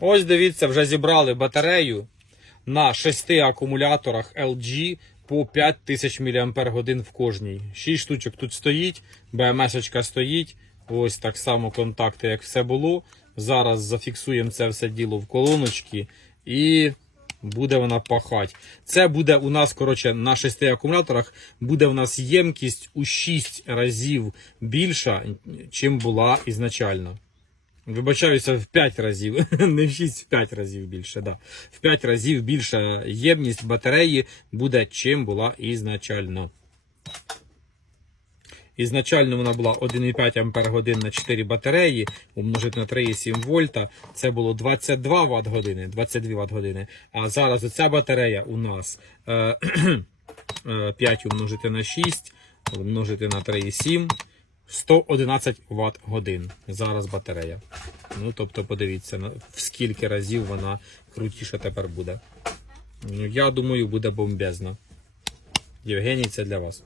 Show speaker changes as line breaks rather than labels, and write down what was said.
Ось дивіться, вже зібрали батарею на 6 акумуляторах LG по 5000 мАч в кожній. 6 штучок тут стоїть, БМС-очка стоїть. Ось так само контакти, як все було. Зараз зафіксуємо це все діло в колоночки і буде вона пахати. Це буде у нас, коротше, на 6 акумуляторах буде у нас ємкість у 6 разів більша, чим була ізначально. Вибачаюся в 5 разів, не в 6, в 5 разів більше. Да. В 5 разів більша ємність батареї буде, чим була ізначально. Ізначально вона була 1,5 Ампер-годин на 4 батареї, умножити на 3,7 вольта. Це було 22 Вт години, 22 Вт години. А зараз оця батарея у нас е, е, 5 умножити на 6, умножити на 3,7. 111 Вт годин. Зараз батарея. Ну, тобто, подивіться, в скільки разів вона крутіша тепер буде. Ну, я думаю, буде бомбезно. Євгеній, це для вас.